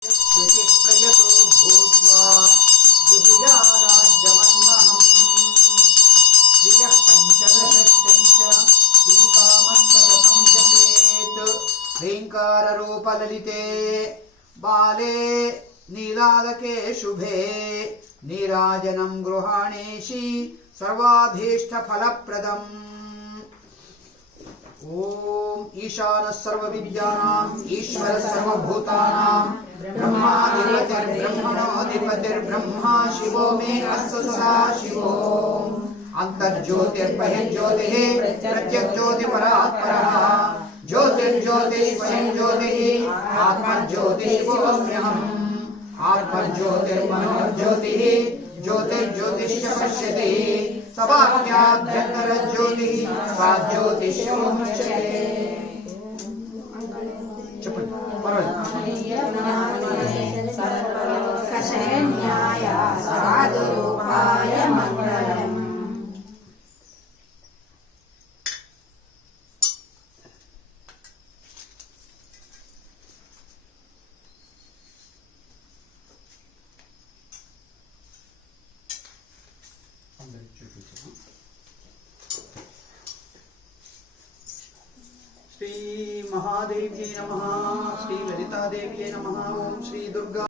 प्रयतो भूत्वा जुहुयादाज्यमन्महम् श्रियः पञ्चदशश्च श्रीकामस्तततं जपेत् ह्रीङ्काररूपललिते बाले नीलालके शुभे नीराजनं गृहाणेषि सर्वाभीष्टफलप्रदम्। ओम ईशानः सर्वविद्यानां ईश्वरः सर्वभूतानां ब्रह्माधिपतिर्ब्रह्मा शिवो मे अस्तु सदा शिवो। अन्तर्ज्योतिर्बहिर्ज्योतिः प्रत्यग्ज्योतिपरात्परः ज्योतिर्ज्योतिः स्वयं ज्योतिः आत्मज्योतिर्शिवोऽस्म्यहम्। आत्मज्योतिर्मनोज्योतिः ज्योतिर्ज्योतिश्च पश्यति सवाक्याभ्यन्तरज्योतिः स्वाज्योतिष्योमुच्यते। చెప్పండి పర్వాలేదు. సర్వలోకశరణ్యాయ సాధురూపాయ మంగళం. श्री महादेव्यै नमः, श्री ललितादेव्यै नमः, ओम श्री दुर्गा